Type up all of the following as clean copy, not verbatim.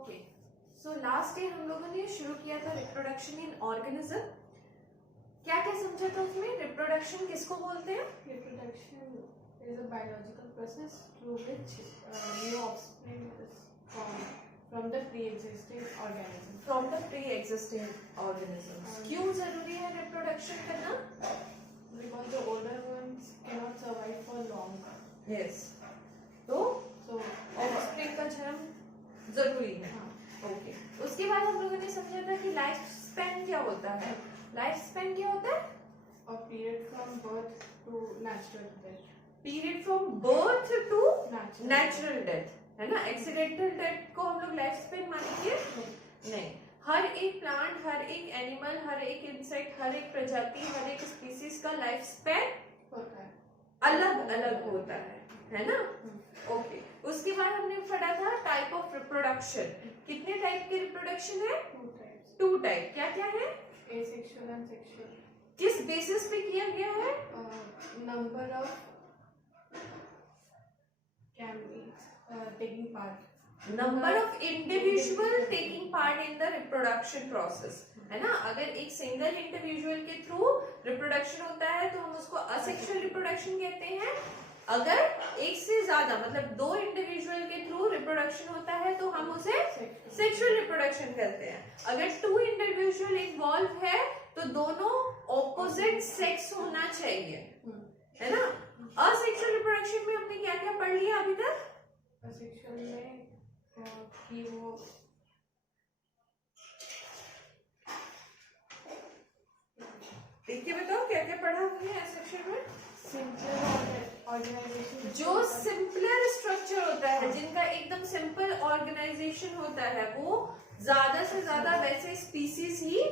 Okay, so last day हम लोगों ने शुरू किया था रिप्रोडक्शन इन ऑर्गेनिज्म। क्या क्या समझा था उसमें? रिप्रोडक्शन किसको बोलते हैं? Reproduction is a biological process through which new offspring is formed from the pre-existing organism. From the pre existing organisms. क्यों जरूरी है रिप्रोडक्शन करना? Because the older ones cannot survive for long. Yes, तो So offspring का जन्म जरूरी है। Okay, उसके बाद हम लोगों ने समझा था कि लाइफ स्पैन क्या होता है। लाइफ स्पैन क्या होता है? a period from birth to natural death. Period from birth to Natural. Natural death, है ना। एक्सीडेंटल डेथ को हम लोग लाइफ स्पैन मानेंगे नहीं। हर एक प्लांट, हर एक एनिमल, हर एक इंसेक्ट, हर एक प्रजाति, हर एक स्पीसीज का लाइफ स्पैन होता है। अलग अलग होता है ना। ओके, उसके बाद हमने पढ़ा था टाइप ऑफ रिप्रोडक्शन। कितने टाइप के रिप्रोडक्शन है? Two types. 2 टाइप। क्या क्या है? Asexual and sexual. किस बेसिस पे किया गया है? Number of gametes taking part. Number of individual taking part in the reproduction process, है ना। अगर एक सिंगल इंडिविजुअल के थ्रू रिप्रोडक्शन होता है तो हम उसको असेक्सुअल रिप्रोडक्शन कहते हैं। अगर एक से ज्यादा मतलब 2 इंडिविजुअल के थ्रू रिप्रोडक्शन होता है तो हम उसे सेक्सुअल रिप्रोडक्शन कहते हैं। अगर 2 इंडिविजुअल इन्वॉल्व है तो दोनों ऑपोजिट सेक्स होना चाहिए, है ना। असेक्सुअल रिप्रोडक्शन में हमने क्या क्या पढ़ लिया अभी तक? Asexual में कि वो देख के बताओ क्या क्या पढ़ा हमने असेक्सुअल में। सिंपल ऑर्गेनाइजेशन, जो सिंपलर स्ट्रक्चर होता है, जिनका एकदम सिंपल ऑर्गेनाइजेशन होता है, वो ज्यादा से ज्यादा वैसे स्पीसीज ही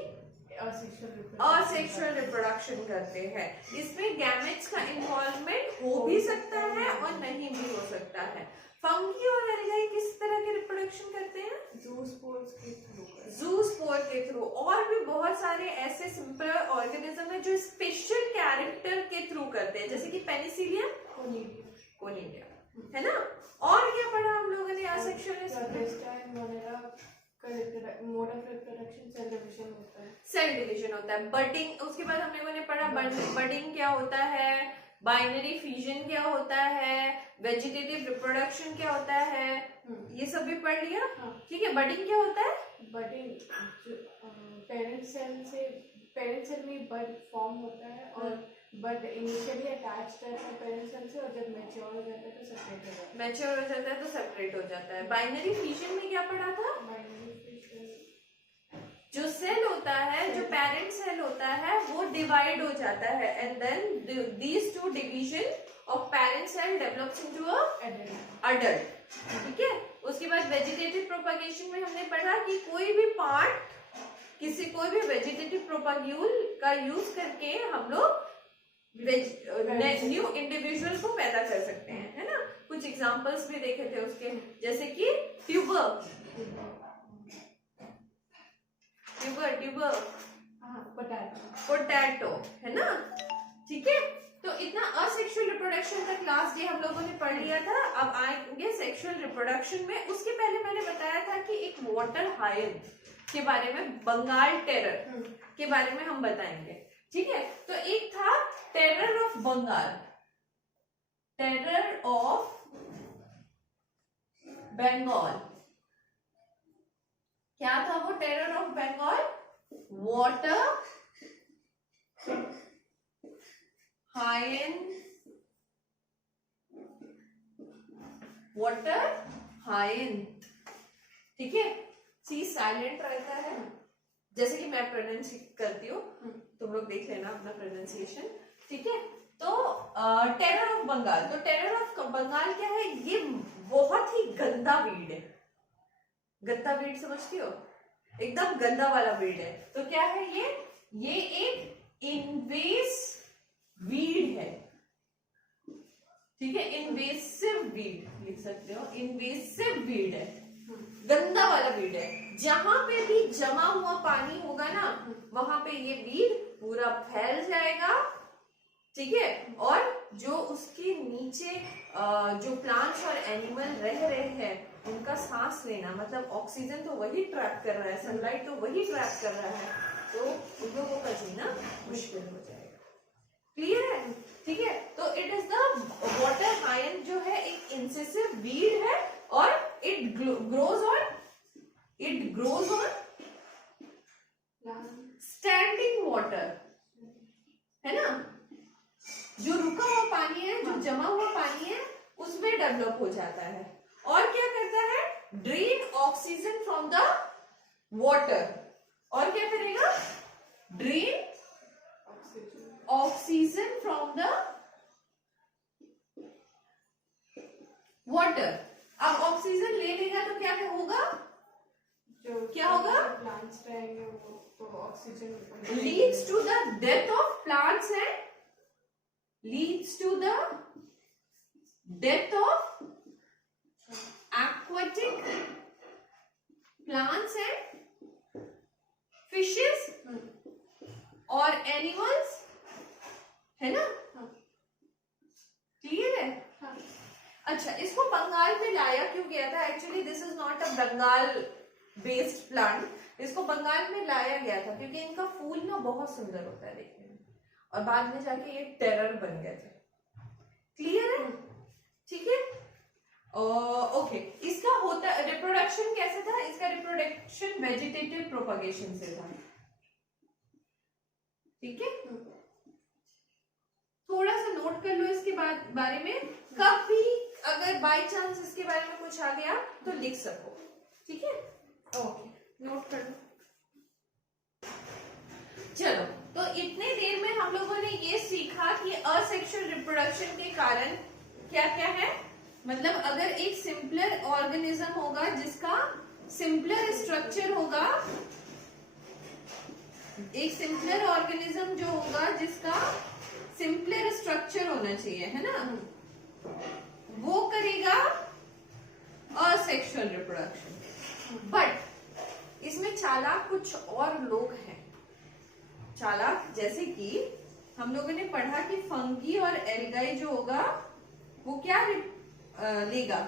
असेक्सुअल रिप्रोडक्शन करते हैं। इसमें गैमेट्स का इन्वॉल्वमेंट हो भी सकता है और नहीं भी हो सकता है। फंगी और एल्गाई किस तरह के रिप्रोडक्शन करते हैं? ज़ूस्पोर्स के थ्रू। ज़ूस्पोर के थ्रू। और भी बहुत सारे ऐसे सिंपल ऑर्गेनिज्म है जो स्पेशल कैरेक्टर के थ्रू करते हैं, जैसे कि पेनिसिलियम, कोनिडिया, है ना। और क्या पढ़ा हम लोगों ने asexual? Mode of reproduction cell division होता है। सेल डिवीजन होता है। बडिंग, उसके बाद हम लोगों ने पढ़ा बडिंग क्या होता है, बाइनरी फ्यूजन क्या होता है, वेजिटेटिव रिप्रोडक्शन क्या होता है, ये सब भी पढ़ लिया। ठीक है, बडिंग क्या होता है? बडिंग पेरेंट सेल में बड फॉर्म होता है और बड इनिशियली अटैच्ड रहता है पेरेंट सेल से और जब मैच्योर हो जाता है तो सेपरेट हो जाता है। मैच्योर हो जाता है तो सेपरेट हो जाता है। बाइनरी फ्यूजन में क्या पढ़ा था? जो सेल होता है, जो पेरेंट सेल होता है, वो डिवाइड हो जाता है and then these 2 division of parent cell develops into a adult. ठीक है, उसके बाद वेजिटेटिव प्रोपगेशन में हमने पढ़ा कि कोई भी पार्ट, कोई भी वेजिटेटिव प्रोपग्यूल का यूज करके हम लोग न्यू इंडिविजुअल को पैदा कर सकते हैं, है ना। कुछ एग्जांपल्स भी देखे थे उसके, जैसे कि ट्यूबर, पोटैटो, है ना। ठीक है, तो इतना असेक्सुअल रिप्रोडक्शन का क्लास डे हम लोगों ने पढ़ लिया था। अब आएंगे सेक्सुअल रिप्रोडक्शन में। उसके पहले मैंने बताया था कि एक वाटर हायन के बारे में, बंगाल टेरर के बारे में हम बताएंगे। ठीक है, तो एक था terror of Bengal, terror of Bengal. क्या था वो terror of Bengal? Water हायन, water हायन। ठीक है, सी साइलेंट रहता है, जैसे कि मैं प्रोनाउंस करती हूँ, तुम लोग देख लेना अपना प्रोनाउंसिएशन। ठीक है, तो टेरर ऑफ बंगाल, तो टेरर ऑफ बंगाल क्या है? ये बहुत ही गंदा वीड है। गंदा वीड समझती हो? एकदम गंदा वाला वीड है। तो क्या है ये एक इन्वेस वीड है। ठीक है, इन्वेसिव वीड लिख सकते हो, इन्वेसिव वीड है, गंदा वाला वीड है। जहां पे भी जमा हुआ पानी होगा ना, वहां पे ये वीड पूरा फैल जाएगा। ठीक है, और जो उसके नीचे जो प्लांट्स और एनिमल रह रहे हैं उनका सांस लेना, मतलब ऑक्सीजन तो वही ट्रैप कर रहा है, सनलाइट तो वही ट्रैप कर रहा है, तो उन लोगों का जीना मुश्किल हो जाएगा। क्लियर है? ठीक है, तो इट इज द वाटर हायन जो है एक इंसेसिव वीड है और it grows on standing water, है ना, जो रुका हुआ पानी है, जो जमा हुआ पानी है, उसमें डेवलप हो जाता है। और क्या करता है? Drain oxygen from the water. और क्या करेगा? Drain oxygen from the water. अब ऑक्सीजन ले लेगा तो क्या होगा? जो क्या होगा? प्लांट्स रहेंगे वो oxygen leads to the death of plants and leads to the death of aquatic plants and fishes और animals, है ना? क्लियर है? अच्छा, इसको बंगाल में लाया क्यों गया था? Actually this is not a Bengal based plant, इसको बंगाल में लाया गया था क्योंकि इनका फूल ना बहुत सुंदर होता है देखने में, और बाद में जाके ये टेरर बन गए थे। क्लियर है? ठीक है, ओके। इसका होता रिप्रोडक्शन कैसे था? इसका रिप्रोडक्शन वेजिटेटिव प्रोपगेशन से था। ठीक है, थोड़ा सा नोट कर लो इसके बारे में, कभी अगर बाय चांस इसके बारे में कुछ आ गया तो लिख सको। ठीक है, ओके, नोट कर लो। चलो, तो इतने देर में हम लोगों ने ये सीखा कि असेक्सुअल रिप्रोडक्शन के कारण क्या क्या है। मतलब अगर एक सिंपलर ऑर्गेनिज्म होगा जिसका सिंपलर स्ट्रक्चर होगा, एक सिंपलर ऑर्गेनिज्म जो होगा जिसका सिंपलर स्ट्रक्चर होना चाहिए, है ना, वो करेगा असेक्सुअल रिप्रोडक्शन। बट इसमें चालाक कुछ और लोग हैं। चालाक जैसे कि हम लोगों ने पढ़ा कि फंगी और एल्गाई जो होगा वो क्या लेगा?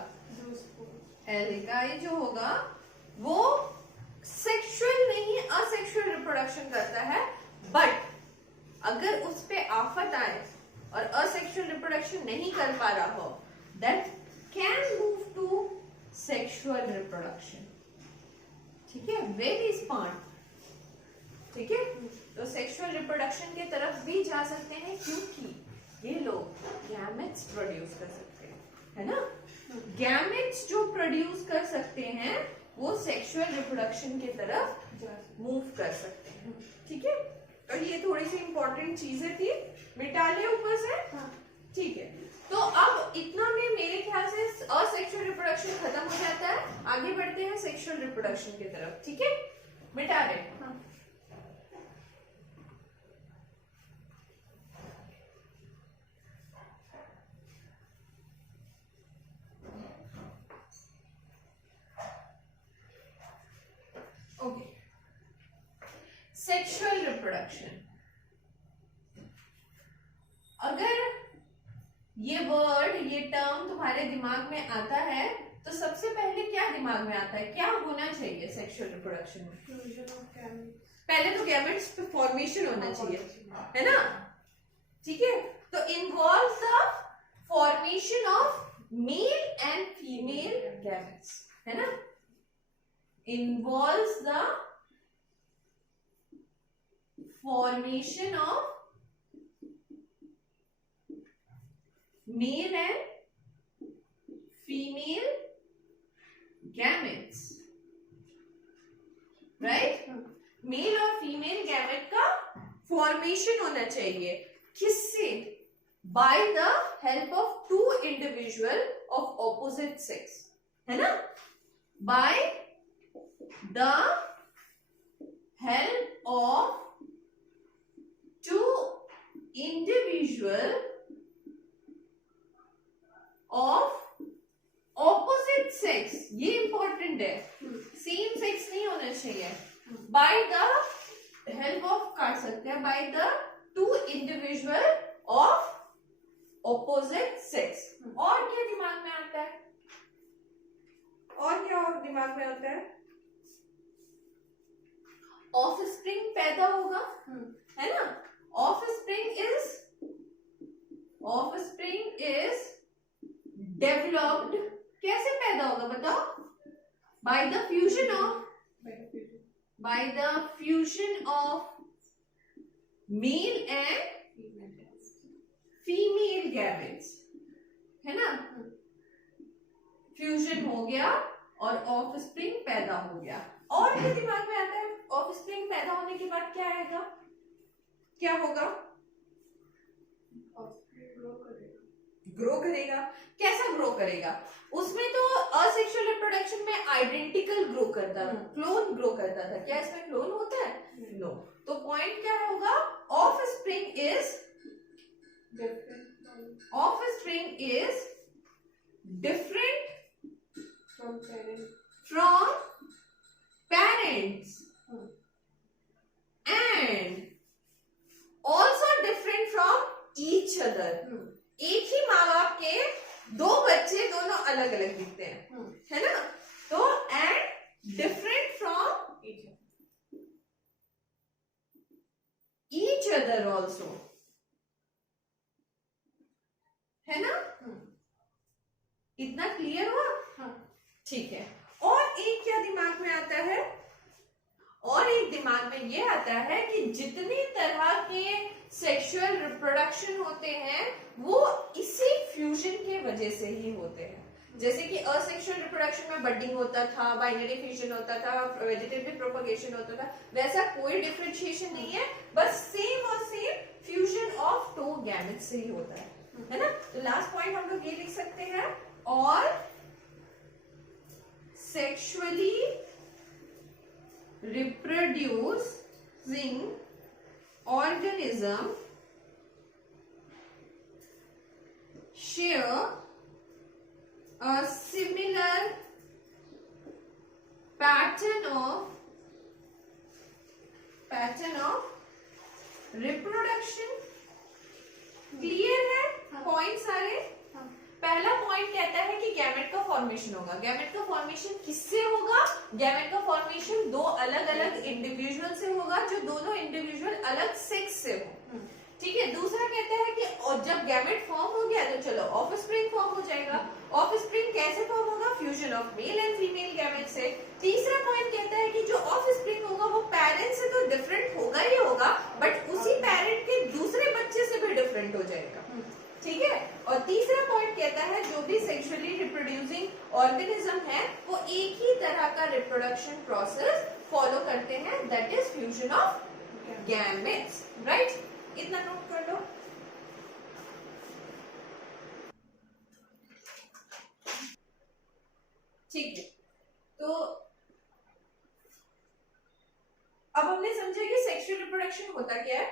एल्गाई जो होगा वो सेक्सुअल नहीं, असेक्सुअल रिप्रोडक्शन करता है। बट अगर उस पे आफत आए और असेक्सुअल रिप्रोडक्शन नहीं कर पा रहा हो, that can move to sexual reproduction. ठीक है, वेरी स्मार्ट। ठीक है, तो सेक्सुअल रिप्रोडक्शन की तरफ भी जा सकते हैं क्योंकि ये लोग गैमेट्स प्रोड्यूस कर सकते हैं, है ना। गैमेट्स जो प्रोड्यूस कर सकते हैं वो सेक्सुअल रिप्रोडक्शन की तरफ मूव कर सकते हैं। ठीक है, तो ये थोड़ी सी इंपॉर्टेंट चीजें थी, मिटा ले ऊपर से। ठीक है, तो अब इतना में मेरे ख्याल से असेक्सुअल रिप्रोडक्शन खत्म हो जाता है। आगे बढ़ते हैं सेक्सुअल रिप्रोडक्शन की तरफ। ठीक है, मिटा रहे। Okay, sexual reproduction. अगर ये वर्ड, ये टर्म तुम्हारे दिमाग में आता है तो सबसे पहले क्या दिमाग में आता है? क्या होना चाहिए सेक्सुअल रिप्रोडक्शन में? पहले तो गैमेट्स पे फॉर्मेशन होना चाहिए, है ना। ठीक है, तो involve the formation of male and female gametes, है ना। involves the formation of male and female gametes, right? Male और फीमेल गैमेट का फॉर्मेशन होना चाहिए। किससे? By the help of two individual of opposite sex, है ना। By the help of two individual of opposite sex, ये important है, same sex नहीं होना चाहिए। by the help of काट सकते हैं, by the two individual of opposite sex। और क्या दिमाग में आता है? और क्या और दिमाग में आता है? ऑफस्प्रिंग पैदा होगा, है ना? Offspring is developed. कैसे पैदा होगा बताओ? By the fusion of male and female gametes, है ना? फ्यूजन हो गया और ऑफस्प्रिंग पैदा हो गया। और क्या दिमाग में आता है? ऑफस्प्रिंग पैदा होने के बाद क्या आएगा, क्या होगा? ग्रो करेगा। कैसा ग्रो करेगा? उसमें तो असेक्सुअल रिप्रोडक्शन में आइडेंटिकल ग्रो करता था, क्लोन ग्रो करता था। क्या इसमें क्लोन होता है? नो। तो पॉइंट क्या होगा? Offspring is different from parents and also different from each other। एक ही माँ बाप के दो बच्चे दोनों अलग अलग दिखते हैं, है ना? तो and different from each other also, है ना? इतना क्लियर हुआ? ठीक है। और एक क्या दिमाग में आता है? और एक दिमाग में ये आता है कि जितनी तरह के सेक्सुअल रिप्रोडक्शन होते हैं वो इसी फ्यूजन के वजह से ही होते हैं। जैसे कि असेक्सुअल रिप्रोडक्शन में बडिंग होता था, बाइनरी फ्यूजन होता था, वेजिटेटिव प्रोपगेशन होता था, वैसा कोई डिफरेंशिएशन नहीं है, बस सेम और same fusion of two gametes से ही होता है ना? तो लास्ट पॉइंट हम लोग ये लिख सकते हैं, और sexually reproducing organism share a similar pattern of reproduction। Clear है पॉइंट सारे? पहला पॉइंट कहता है कि गैमेट का फॉर्मेशन होगा। गैमेट का फॉर्मेशन किससे होगा? गैमेट का फॉर्मेशन दो अलग अलग इंडिविजुअल से होगा, जो दोनों इंडिविजुअल अलग सेक्स से हो। ठीक है। दूसरा कहता है कि और जब गैमेट फॉर्म हो गया तो चलो ऑफस्प्रिंग फॉर्म हो जाएगा। ऑफस्प्रिंग कैसे फॉर्म होगा? Fusion of male and female gamete से। तीसरा पॉइंट कहता है कि जो ऑफस्प्रिंग होगा वो पेरेंट से तो डिफरेंट होगा ही होगा, बट उसी पेरेंट के दूसरे बच्चे से भी डिफरेंट हो जाएगा। ठीक है। और तीसरा पॉइंट कहता है जो भी सेक्सुअली रिप्रोड्यूसिंग ऑर्गेनिज्म है वो एक ही तरह का रिप्रोडक्शन प्रोसेस फॉलो करते हैं, that is fusion of gametes. Right, इतना नोट कर लो। ठीक है, तो अब हमने समझा कि सेक्सुअल रिप्रोडक्शन होता क्या है।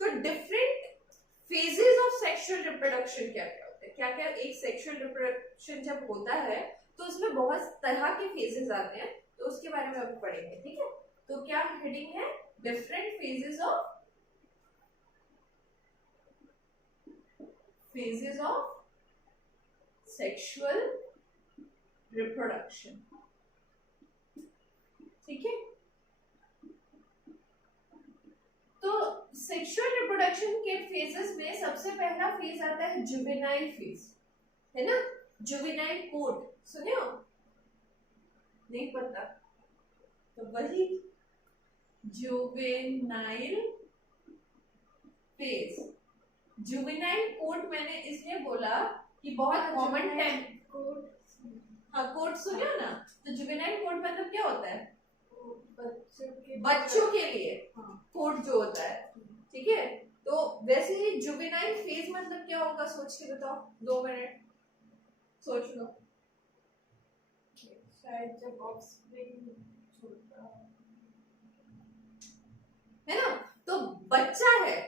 तो different phases of sexual reproduction क्या क्या होते हैं, क्या क्या एक सेक्सुअल रिप्रोडक्शन जब होता है तो उसमें बहुत तरह के फेजेस आते हैं, तो उसके बारे में अब पढ़ेंगे। ठीक है, तो क्या हेडिंग है? Different phases of sexual reproduction. ठीक है, तो सेक्सुअल रिप्रोडक्शन के फेजेस में सबसे पहला फेज आता है जुवेनाइल फेज, है ना? जुवेनाइल कोड सुने हो? नहीं पता तो वही जुवेनाइल फेज। जुवेनाइल कोड मैंने इसलिए बोला कि बहुत कॉमन टाइम कोड, हाँ कोड सुने हो ना? तो जुवेनाइल कोड मतलब क्या होता है? बच्चों के लिए कोड जो होता है। ठीक है, तो वैसे ही जुवेनाइल फेज मतलब क्या होगा? सोच के बताओ, 2 मिनट सोच लो। शायद जब ऑफस्प्रिंग छोटा है ना, तो बच्चा है,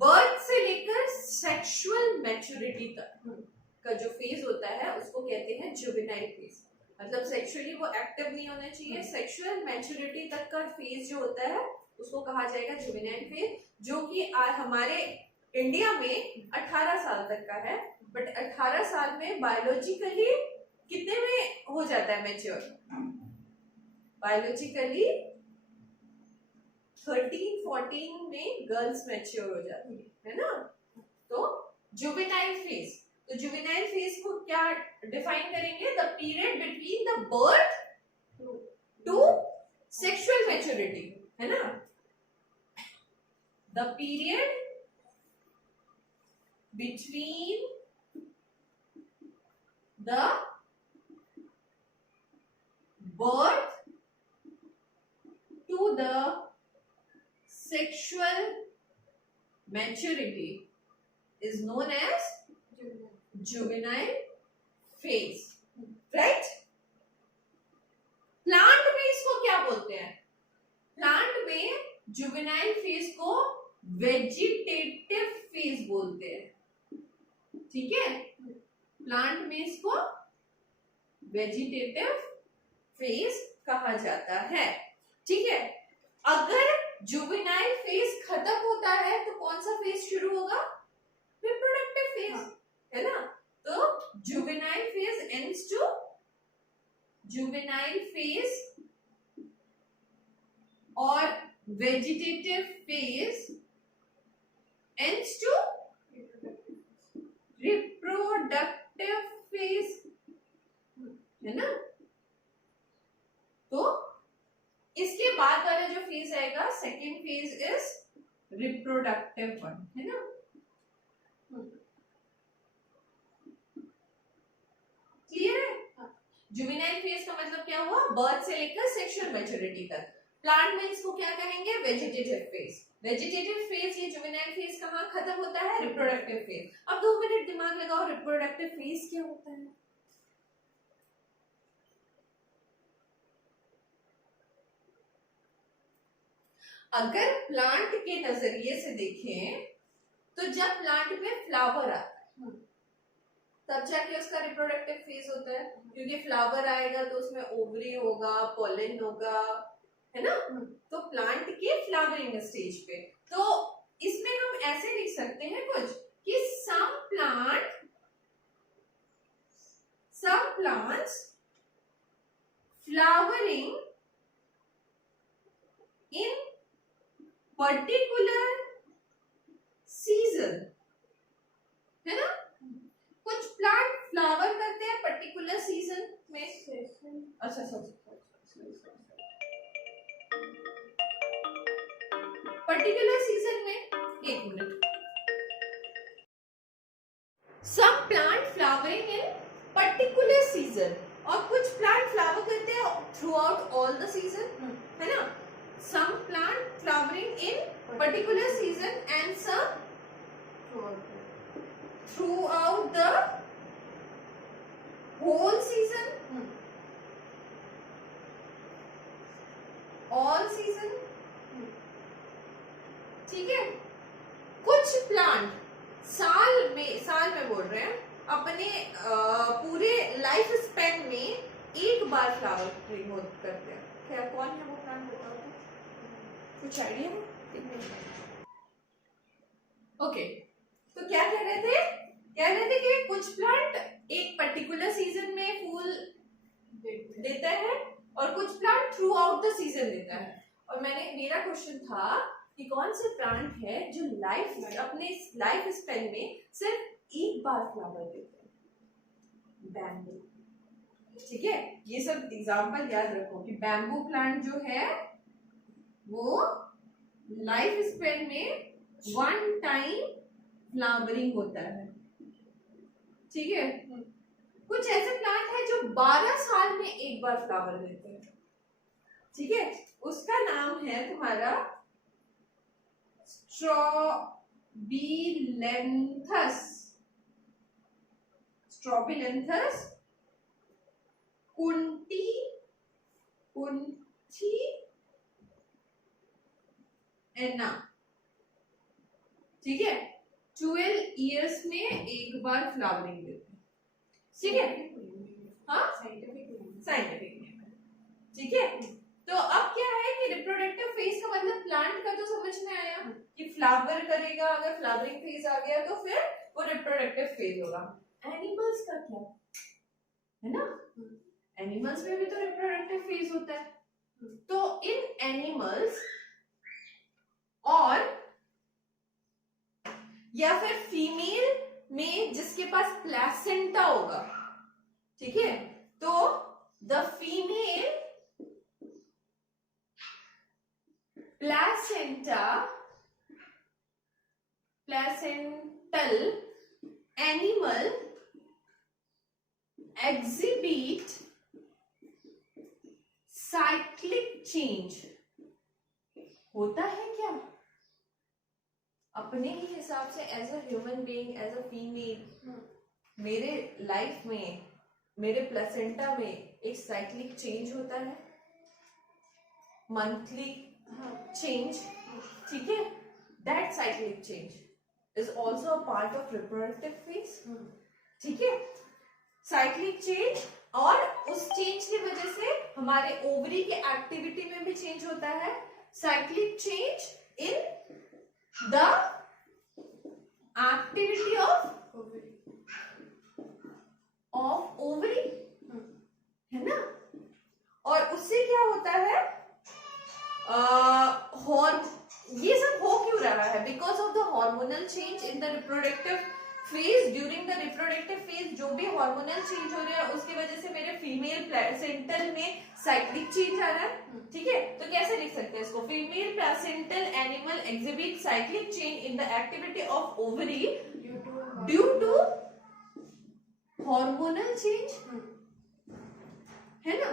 बर्थ से लेकर सेक्सुअल मैच्योरिटी तक का जो फेज होता है उसको कहते हैं जुवेनाइल फेज। मतलब सेक्सुअली वो एक्टिव नहीं होना चाहिए, सेक्सुअल मैच्योरिटी तक का फेज जो होता है उसको कहा जाएगा जुवेनाइल फेज, जो कि हमारे इंडिया में 18 साल तक का है। बट 18 साल में बायोलॉजिकली कितने में हो जाता है मैच्योर? बायोलॉजिकली 13-14 में गर्ल्स मैच्योर हो जाती है ना। तो जुवेनाइल फेज, तो जुवेनाइल फेज को क्या डिफाइन करेंगे? The period between the birth to sexual maturity, है ना। The period between the birth to the sexual maturity is known as juvenile phase, right? Plant में इसको क्या बोलते हैं? प्लांट में जुवेनाइल फेज को वेजिटेटिव फेज बोलते हैं, ठीक है। प्लांट में इसको वेजिटेटिव फेज कहा जाता है, ठीक है। अगर जुवेनाइल फेज खत्म होता है तो कौन सा फेज शुरू होगा? रिप्रोडक्टिव फेज, है ना। तो juvenile phase ends to juvenile phase और vegetative phase ends to reproductive phase, है ना। तो इसके बाद वाला जो फेज आएगा, second phase is reproductive one, है ना। क्लियर है? जुवेनाइल फेज का मतलब क्या हुआ? बर्थ से लेकर सेक्सुअल मैच्योरिटी तक। प्लांट में इसको क्या कहेंगे? Vegetative phase. वेजिटेटिव फेज, ये जुवेनाइल फेज कहाँ खत्म होता है? Reproductive phase. अब 2 मिनट दिमाग लगाओ, रिप्रोडक्टिव फेज क्या होता है? अगर प्लांट के नजरिए से देखें तो जब प्लांट में फ्लावर आता है तब जाके उसका रिप्रोडक्टिव फेज होता है, क्योंकि फ्लावर आएगा तो उसमें ओवरी होगा, पोलन होगा, है ना। तो प्लांट के फ्लावरिंग स्टेज पे, तो इसमें हम ऐसे लिख सकते हैं कुछ कि some plants flowering in particular season, है ना। कुछ प्लांट फ्लावर करते हैं पर्टिकुलर सीजन में। अच्छा पर्टिकुलर सीजन में, एक minute. Some plant flowering in particular season, और कुछ प्लांट फ्लावर करते हैं throughout all the season, है ना। Some plant flowering in particular season and some throughout the whole season, all season, ठीक है। कुछ प्लांट साल में बोल रहे हैं, अपने पूरे लाइफ स्पेन में एक बार फ्लावरिंग करते हैं। क्या, कौन है वो प्लांट? बताओ, कुछ आइडिया है? ओके, तो क्या कह रहे थे? कह रहे थे कि कुछ प्लांट एक पर्टिकुलर सीजन में फूल देता है और कुछ plant through out the season देता है। और मेरा क्वेश्चन था कि कौन से प्लांट है जो अपने लाइफ स्पेन में सिर्फ एक बार फ्लावर देते हैं? बैम्बू, ठीक है। ये सब एग्जांपल याद रखो कि बैम्बू प्लांट जो है वो लाइफ स्पेन में 1 टाइम फ्लावरिंग होता है, ठीक है। कुछ ऐसे प्लांट है जो 12 साल में एक बार फ्लावर देते हैं, ठीक है। उसका नाम है तुम्हारा स्ट्रॉबिलेंथस कुंठी एना, ठीक है। 12 इयर्स में एक बार फ्लावरिंग देते हैं, ठीक है। हाँ, साइंटिफिक नेम है, ठीक है। तो अब क्या है कि रिप्रोडक्टिव फेज का मतलब प्लांट का तो समझ में आया कि फ्लावर करेगा, अगर फ्लावरिंग फेज आ गया तो फिर वो रिप्रोडक्टिव फेज होगा। एनिमल्स का क्या? है ना? एनिमल्स में भी तो रिप्रोडक्टिव फेज होता है. तो इन एनिमल्स और या फिर फीमेल में जिसके पास प्लेसेंटा होगा, ठीक है, तो the female placental animal exhibit cyclic change. होता है क्या? अपने ही हिसाब से as a human being, as a female, मेरे लाइफ में, मेरे प्लेसेंटा में एक साइक्लिक चेंज होता है, मंथली चेंज, ठीक है. That cyclic change is also a part of reproductive phase, ठीक है. साइक्लिक चेंज, और उस चेंज की वजह से हमारे ओवरी के एक्टिविटी में भी चेंज होता है. Cyclic change in the activity of ovary, है ना. और उससे क्या होता है, ये सब हो क्यों रहा है? Because of the hormonal change in the reproductive phase. During the reproductive phase जो भी हार्मोनल चेंज हो रहा है उसकी वजह से मेरे फीमेल प्लेसेंटल में साइक्लिक चेंज आ रहा है, ठीक है. तो कैसे लिख सकते हैं इसको? Female placental animal exhibit cyclic change in the activity of ovary due to hormonal change, है ना.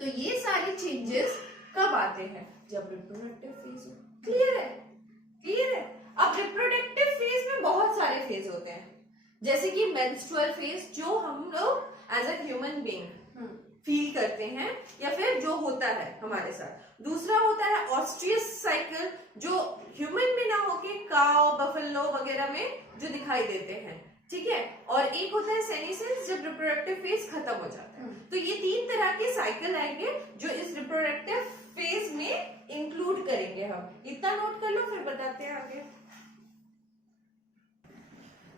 तो ये सारी चेंजेस कब आते हैं? जब रिप्रोडक्टिव फेज हो. क्लियर है? क्लियर है. अब रिप्रोडक्टिव फेज में बहुत सारे फेज होते हैं, जैसे कि मेंस्ट्रुअल फेज जो हम लोग as a human being feel करते हैं या फिर जो होता है हमारे साथ. दूसरा होता है ऑस्ट्रियस साइकिल जो ह्यूमन में ना होके काउ, बफेलो वगैरह में जो दिखाई देते हैं, ठीक है. और एक होता है सेनेसेंस जब रिप्रोडक्टिव फेज खत्म हो जाता है. तो ये 3 तरह के साइकिल आएंगे जो इस रिप्रोडक्टिव फेज में इंक्लूड करेंगे हम. इतना नोट कर लो, फिर बताते हैं आगे.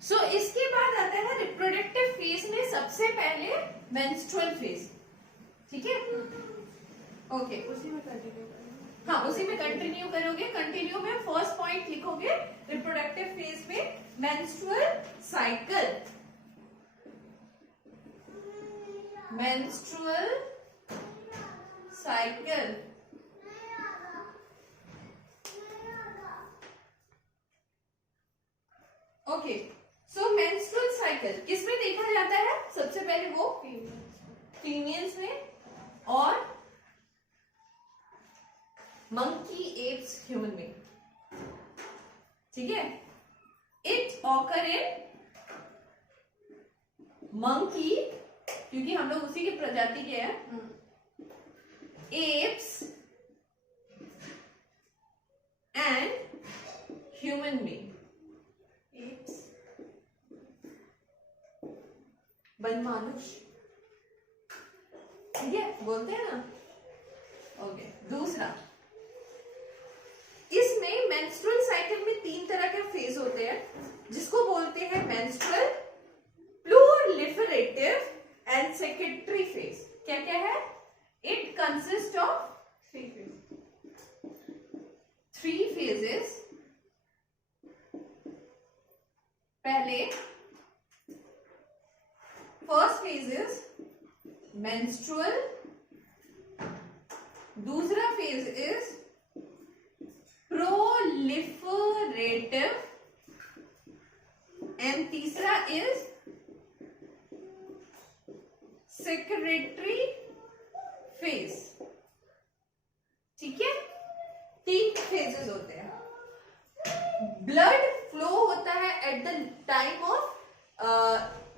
सो इसके बाद आता है रिप्रोडक्टिव फेज में सबसे पहले मेंस्ट्रुअल फेज, ठीक है. ओके, उसी में कंटिन्यू करेंगे. हाँ, उसी में कंटिन्यू करोगे. कंटिन्यू में फर्स्ट पॉइंट लिखोगे रिप्रोडक्टिव फेज में menstrual cycle. Menstrual cycle, okay. So menstrual cycle किसमें देखा जाता है? सबसे पहले वो फीमेल्स में और मंकी, एप्स, ह्यूमन में, ठीक है. इट ऑकर इन मंकी क्योंकि हम लोग उसी की प्रजाति के हैं, apes and human being. Apes बनमानुष, ठीक है, बोलते हैं ना. ओके. दूसरा, इसमें मेंस्ट्रुअल साइकिल में 3 तरह के फेज होते हैं जिसको बोलते हैं मेंस्ट्रुअल, प्लूरलिफरेटिव एंड सेक्रेटरी फेज. क्या क्या है? It consist of 3 phases. पहले फर्स्ट फेज इज मेंस्ट्रुअल, दूसरा फेज इज प्रोलिफरेटिव एंड तीसरा इज सेक्रेटरी फेज, ठीक है. 3 फेजेस होते हैं. ब्लड फ्लो होता है at the time of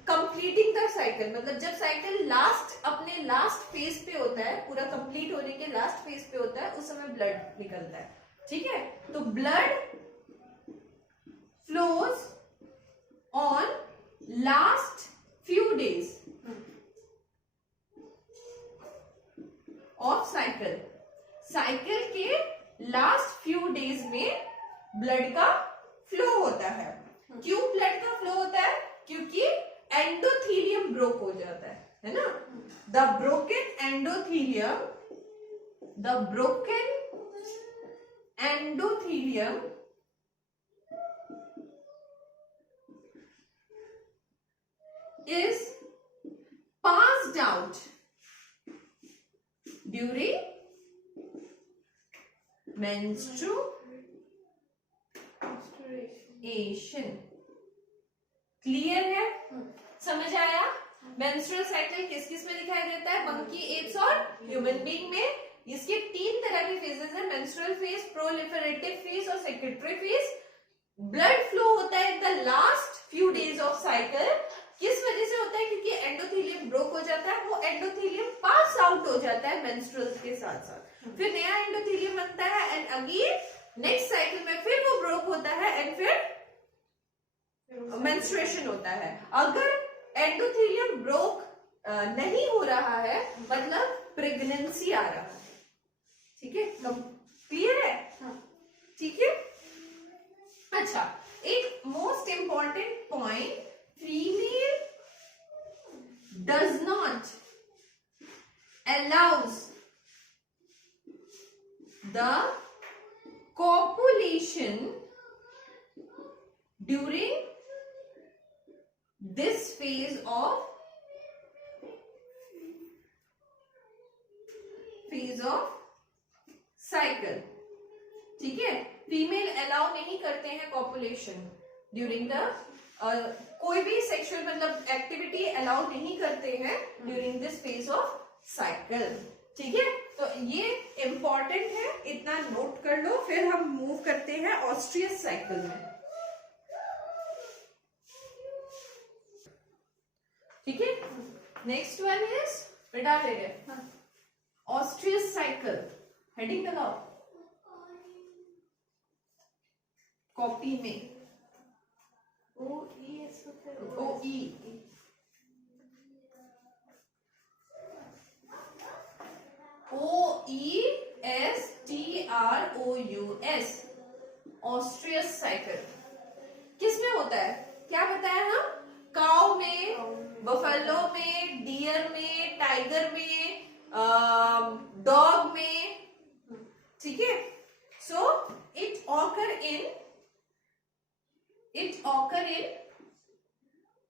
completing the cycle, मतलब जब साइकिल अपने लास्ट फेज पे होता है, पूरा कंप्लीट होने के लास्ट फेज पे होता है, उस समय ब्लड निकलता है, ठीक है. तो blood flows on last few days of cycle. Cycle के लास्ट फ्यू डेज में ब्लड का फ्लो होता है. क्यों ब्लड का फ्लो होता है? क्योंकि एंडोथीलियम ब्रोक हो जाता है ना? The broken endothelium is passed out during menstruation. Clear है? समझ आया? मेंस्ट्रुअल साइकिल किस किस में दिखाई देता है? मंकी, एप्स और ह्यूमन बीइंग में। इसके 3 तरह के फेजेस हैं, मेंस्ट्रुअल फेज, प्रोलिफरेटिव फेज और सेक्रेटरी फेज। ब्लड फ्लो होता है the last few days of cycle. किस वजह से होता है? क्योंकि एंडोथीलियम ब्रोक हो जाता है, वो एंडोथीलियम पास आउट हो जाता है मेंस्ट्रुअल के साथ साथ, फिर नया एंडोथीलियम बनता है एंड अगेन नेक्स्ट साइकिल में फिर वो ब्रोक होता है एंड फिर मेंस्ट्रुएशन होता है। अगर एंडोथीलियम ब्रोक नहीं हो रहा है मतलब प्रेगनेंसी आ रहा है। ठीक है, क्लियर है? ठीक है। अच्छा, एक most important point, female does not allows the copulation during this phase of cycle। ठीक है, फीमेल अलाउ नहीं करते हैं कॉपुलेशन ड्यूरिंग द कोई भी सेक्सुअल मतलब एक्टिविटी अलाउ नहीं करते हैं during this phase of cycle. ठीक है, तो ये इंपॉर्टेंट है, इतना नोट कर लो। फिर हम मूव करते हैं ऑस्ट्रियस साइकिल में। ठीक है, नेक्स्ट वन इज बेटा ऑस्ट्रियस साइकिल। हेडिंग लगाओ कॉपी में, OE OESTROUS ऑस्ट्रियस साइकिल। किस में होता है? क्या बताया हम? काउ में, बफेलो में, डियर में, टाइगर में, डॉग में। ठीक है, so it occur in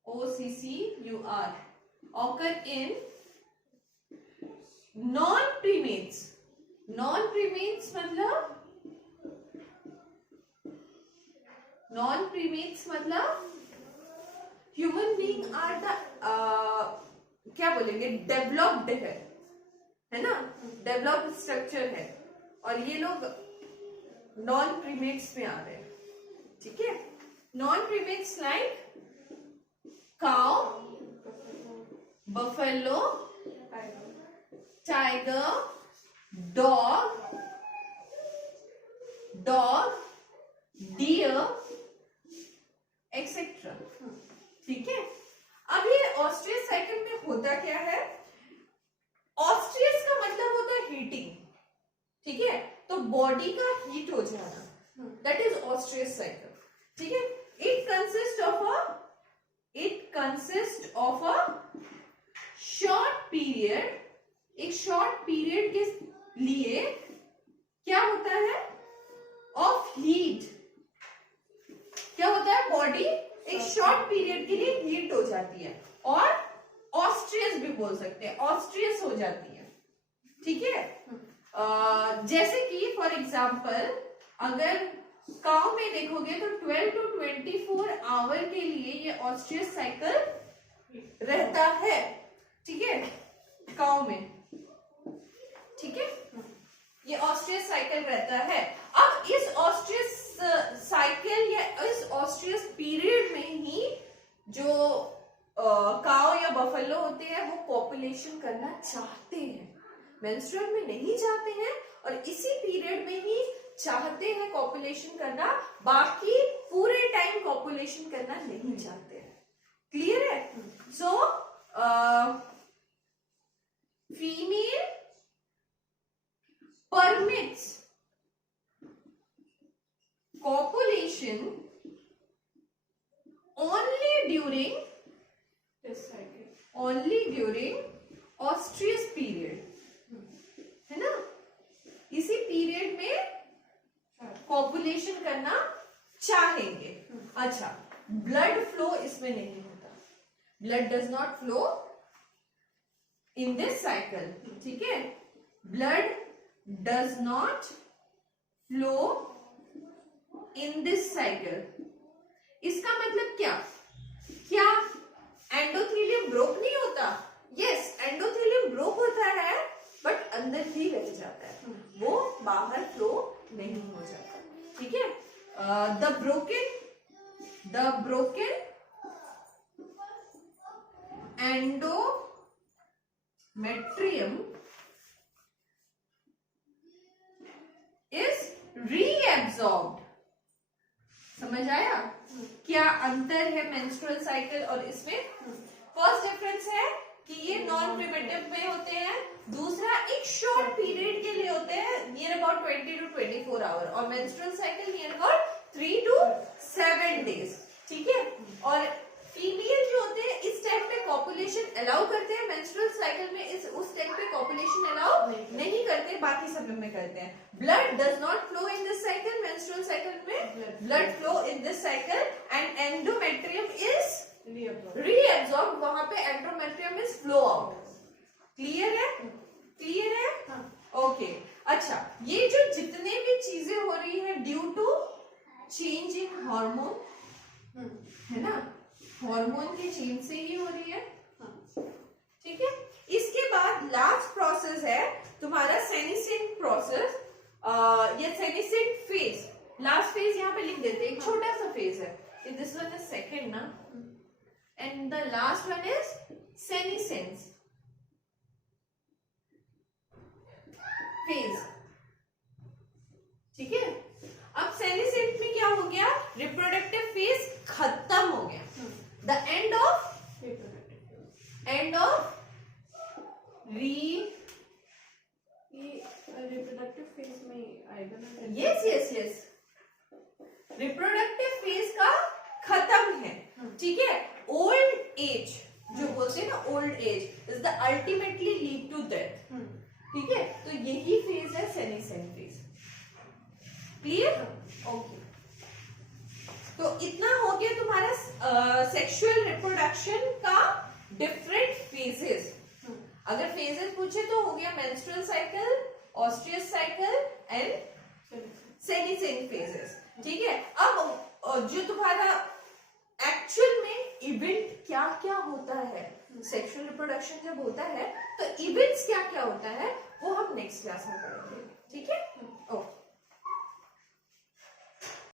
OCCUR occur in non-primates मतलब ह्यूमन बीइंग आर द क्या बोलेंगे, डेवलप्ड है ना, डेवलप्ड स्ट्रक्चर है, और ये लोग नॉन प्रीमेट्स में आ रहे हैं। ठीक है, non primates like cow, buffalo, tiger, dog, deer etcetera. ठीक है, अब ये ऑस्ट्रियस साइकिल में होता क्या है? ऑस्ट्रियस का मतलब होता है हीटिंग। ठीक है, तो बॉडी का हीट हो जाना, दैट इज ऑस्ट्रियस साइकिल। ठीक है, it consist of a short period. एक शॉर्ट पीरियड के लिए क्या होता है? Of heat. क्या होता है? बॉडी एक शॉर्ट पीरियड के लिए हीट हो जाती है और ऑस्ट्रियस भी बोल सकते हैं, ऑस्ट्रियस हो जाती है। ठीक है, जैसे कि फॉर एग्जाम्पल अगर काउ में देखोगे तो 12 to 24 आवर के लिए ये ऑस्ट्रियस साइकिल रहता है। ठीक है, काउ में। ठीक है, ये ऑस्ट्रियस साइकिल रहता है। अब इस ऑस्ट्रियस साइकिल या इस ऑस्ट्रियस पीरियड में ही जो काउ या बफेलो होते हैं वो कॉपुलेशन करना चाहते हैं, मेंस्ट्रुअल में नहीं चाहते हैं, और इसी पीरियड में ही चाहते हैं कॉपुलेशन करना, बाकी पूरे टाइम कॉपुलेशन करना नहीं चाहते हैं। क्लियर है? So female permits copulation only during only during oestrous period, है ना, इसी पीरियड में कॉपुलेशन करना चाहेंगे। अच्छा, ब्लड फ्लो इसमें नहीं होता, blood does not flow in this cycle, ठीक है, blood does not flow in this cycle. इसका मतलब क्या, क्या एंडोथेलियम ब्रोक नहीं होता? यस, एंडोथेलियम ब्रोक होता है बट अंदर ही रह जाता है, वो बाहर फ्लो नहीं हो जाता, ठीक है। The broken endometrium is reabsorbed. समझ आया क्या अंतर है मेंस्ट्रुअल साइकिल और इसमें? फर्स्ट डिफरेंस है कि ये नॉन प्रिमिटिव में होते हैं, दूसरा एक शॉर्ट पीरियड के लिए होते हैं, नियर अबाउट 20 to 24 आवर, और menstrual cycle near about 3 to 7 days, ठीक है। और फीमेल जो होते हैं इस टाइम पे कॉपुलेशन अलाउ करते हैं, मेंस्ट्रुअल साइकिल में उस टाइम पे कॉपुलेशन अलाउ नहीं करते, बाकी सब में करते हैं। Blood does not flow in this cycle, menstrual cycle में blood flow in this cycle, and endometrium is reabsorb, वहां पे endometrium is flow out. Clear है? क्लियर है? ओके। अच्छा, ये जो जितने भी चीजें हो रही है due to change in hormone, है ना, हार्मोन के चेंज से ही हो रही है, ठीक है। इसके बाद लास्ट प्रोसेस है तुम्हारा सेनिसेंट प्रोसेस, या सेनिसेंट फेज। लास्ट फेज यहाँ पे लिख देते हैं, एक छोटा सा फेज है, दिस वन इज सेकेंड ना, and the last one is senescence phase, ठीक है। अब सेनिसेंट में क्या हो गया, रिप्रोडक्टिव फेज खत्म हो गया, the end of reproductive phase में आएगा ना? यस, रिप्रोडक्टिव फेज का खत्म है, ठीक है। ओल्ड एज जो बोलते हैं ना, old age is the ultimately lead to death, ठीक है। तो यही फेज है सेनिसेंट फेज। क्लियर? ओके। तो इतना हो गया तुम्हारा सेक्सुअल रिप्रोडक्शन का डिफरेंट फेजेस। अगर फेजेस पूछे तो हो गया menstrual cycle, oestrous cycle and senescent phases, ठीक है। अब जो तुम्हारा एक्चुअल में इवेंट क्या क्या होता है, सेक्सुअल रिप्रोडक्शन जब होता है तो इवेंट्स क्या क्या होता है वो हम नेक्स्ट क्लास में करेंगे, ठीक है।